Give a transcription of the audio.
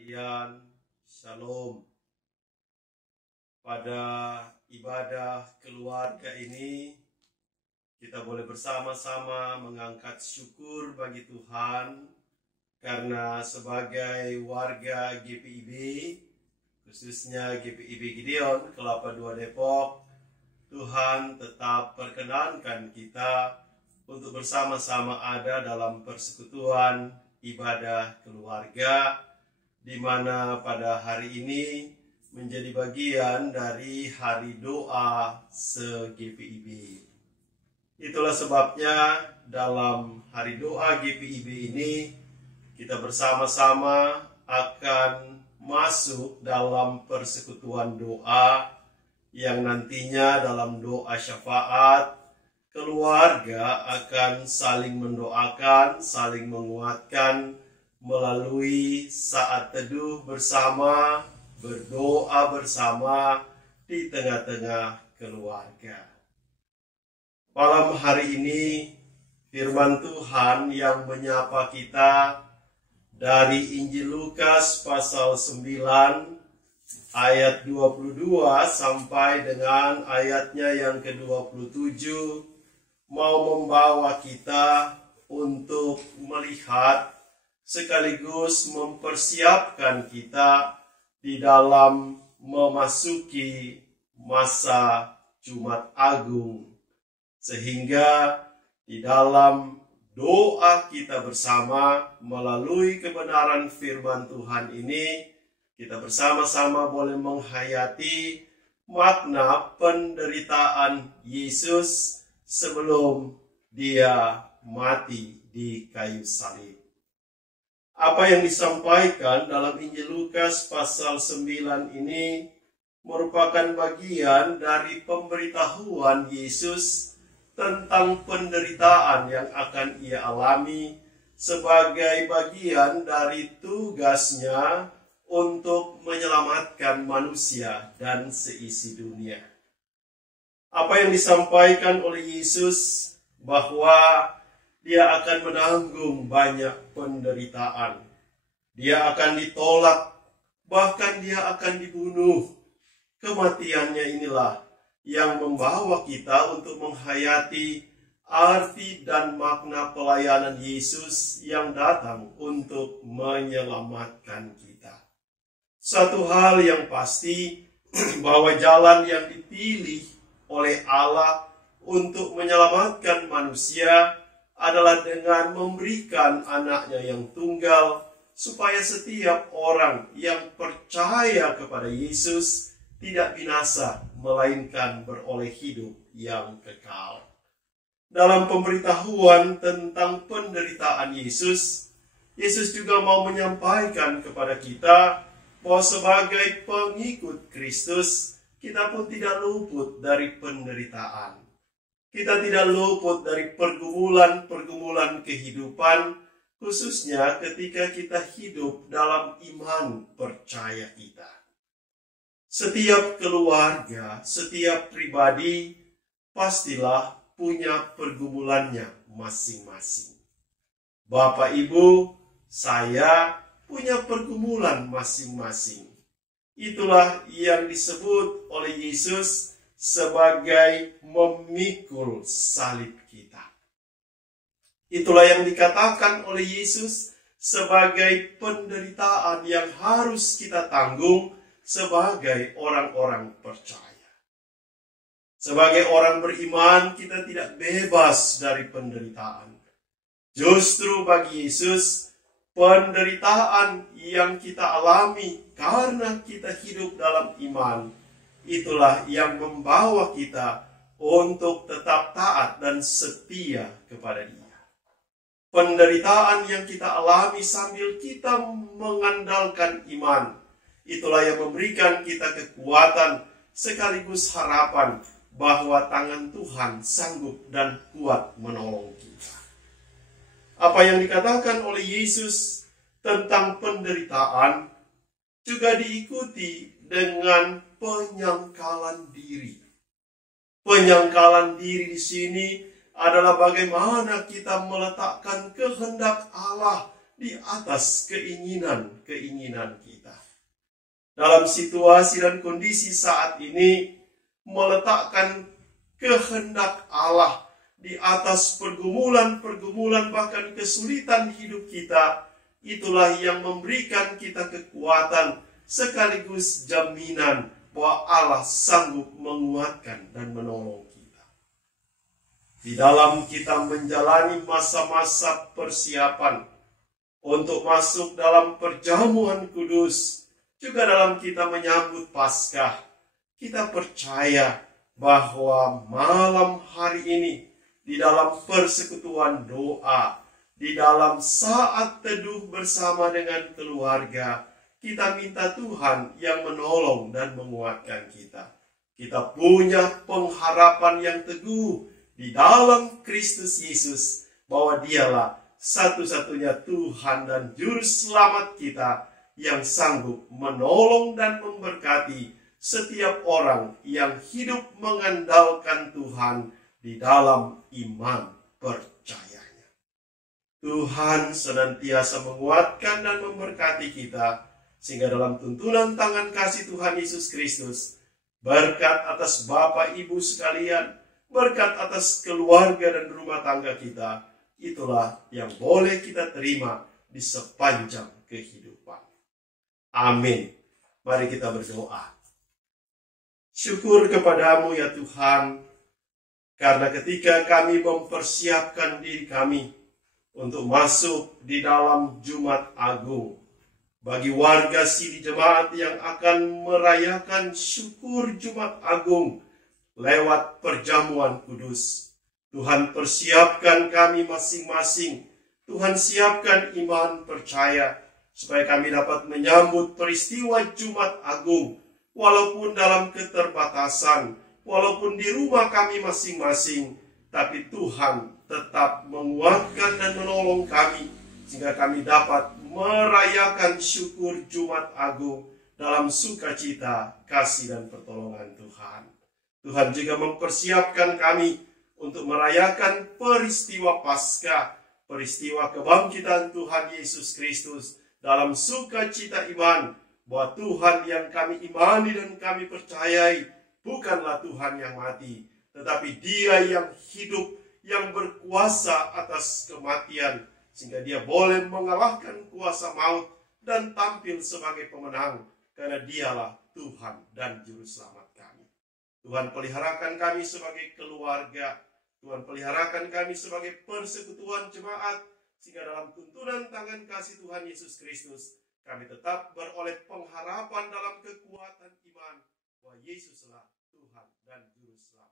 sekalian, Shalom. Pada ibadah keluarga ini, kita boleh bersama-sama mengangkat syukur bagi Tuhan, karena sebagai warga GPIB, khususnya GPIB Gideon, Kelapa II Depok, Tuhan tetap perkenankan kita untuk bersama-sama ada dalam persekutuan ibadah keluarga, di mana pada hari ini menjadi bagian dari hari doa se-GPIB. Itulah sebabnya dalam hari doa GPIB ini kita bersama-sama akan masuk dalam persekutuan doa yang nantinya dalam doa syafaat keluarga akan saling mendoakan, saling menguatkan melalui saat teduh bersama, berdoa bersama di tengah-tengah keluarga. Malam hari ini firman Tuhan yang menyapa kita dari Injil Lukas pasal 9 ayat 22 sampai dengan ayatnya yang ke-27 mau membawa kita untuk melihat sekaligus mempersiapkan kita di dalam memasuki masa Jumat Agung. Sehingga di dalam doa kita bersama melalui kebenaran firman Tuhan ini, kita bersama-sama boleh menghayati makna penderitaan Yesus sebelum dia mati di kayu salib. Apa yang disampaikan dalam Injil Lukas pasal 9 ini merupakan bagian dari pemberitahuan Yesus tentang penderitaan yang akan ia alami sebagai bagian dari tugasnya untuk menyelamatkan manusia dan seisi dunia. Apa yang disampaikan oleh Yesus bahwa dia akan menanggung banyak penderitaan. Dia akan ditolak, bahkan dia akan dibunuh. Kematiannya inilah yang membawa kita untuk menghayati arti dan makna pelayanan Yesus yang datang untuk menyelamatkan kita. Satu hal yang pasti, bahwa jalan yang dipilih oleh Allah untuk menyelamatkan manusia adalah dengan memberikan anaknya yang tunggal, supaya setiap orang yang percaya kepada Yesus tidak binasa, melainkan beroleh hidup yang kekal. Dalam pemberitahuan tentang penderitaan Yesus, Yesus juga mau menyampaikan kepada kita bahwa sebagai pengikut Kristus, kita pun tidak luput dari penderitaan. Kita tidak luput dari pergumulan-pergumulan kehidupan, khususnya ketika kita hidup dalam iman percaya kita. Setiap keluarga, setiap pribadi, pastilah punya pergumulannya masing-masing. Bapak, Ibu, saya punya pergumulan masing-masing. Itulah yang disebut oleh Yesus sebagai memikul salib kita. Itulah yang dikatakan oleh Yesus sebagai penderitaan yang harus kita tanggung sebagai orang-orang percaya. Sebagai orang beriman, kita tidak bebas dari penderitaan. Justru bagi Yesus, penderitaan yang kita alami karena kita hidup dalam iman, itulah yang membawa kita untuk tetap taat dan setia kepada Dia. Penderitaan yang kita alami sambil kita mengandalkan iman, itulah yang memberikan kita kekuatan sekaligus harapan bahwa tangan Tuhan sanggup dan kuat menolong kita. Apa yang dikatakan oleh Yesus tentang penderitaan juga diikuti dengan penyangkalan diri. Penyangkalan diri di sini adalah bagaimana kita meletakkan kehendak Allah di atas keinginan-keinginan kita. Dalam situasi dan kondisi saat ini, meletakkan kehendak Allah di atas pergumulan-pergumulan bahkan kesulitan hidup kita, itulah yang memberikan kita kekuatan sekaligus jaminan bahwa Allah sanggup menguatkan dan menolong kita. Di dalam kita menjalani masa-masa persiapan untuk masuk dalam perjamuan kudus, juga dalam kita menyambut Paskah, kita percaya bahwa malam hari ini, di dalam persekutuan doa, di dalam saat teduh bersama dengan keluarga, kita minta Tuhan yang menolong dan menguatkan kita. Kita punya pengharapan yang teguh di dalam Kristus Yesus, bahwa Dialah satu-satunya Tuhan dan Juru Selamat kita yang sanggup menolong dan memberkati setiap orang yang hidup mengandalkan Tuhan di dalam iman percayanya. Tuhan senantiasa menguatkan dan memberkati kita, sehingga dalam tuntunan tangan kasih Tuhan Yesus Kristus, berkat atas Bapak Ibu sekalian, berkat atas keluarga dan rumah tangga kita, itulah yang boleh kita terima di sepanjang kehidupan. Amin. Mari kita berdoa. Syukur kepadamu ya Tuhan, karena ketika kami mempersiapkan diri kami untuk masuk di dalam Jumat Agung, bagi warga Sidi Jemaat yang akan merayakan syukur Jumat Agung lewat perjamuan kudus, Tuhan persiapkan kami masing-masing. Tuhan siapkan iman percaya, supaya kami dapat menyambut peristiwa Jumat Agung, walaupun dalam keterbatasan, walaupun di rumah kami masing-masing, tapi Tuhan tetap menguatkan dan menolong kami, sehingga kami dapat merayakan syukur Jumat Agung dalam sukacita, kasih dan pertolongan Tuhan. Tuhan juga mempersiapkan kami untuk merayakan peristiwa Paskah, peristiwa kebangkitan Tuhan Yesus Kristus, dalam sukacita iman, bahwa Tuhan yang kami imani dan kami percayai bukanlah Tuhan yang mati, tetapi Dia yang hidup, yang berkuasa atas kematian, sehingga Dia boleh mengalahkan kuasa maut dan tampil sebagai pemenang, karena Dialah Tuhan dan Juru Selamat kami. Tuhan peliharakan kami sebagai keluarga, Tuhan peliharakan kami sebagai persekutuan jemaat, sehingga dalam tuntunan tangan kasih Tuhan Yesus Kristus, kami tetap beroleh pengharapan dalam kekuatan iman, bahwa Yesuslah Tuhan dan Juru Selamat.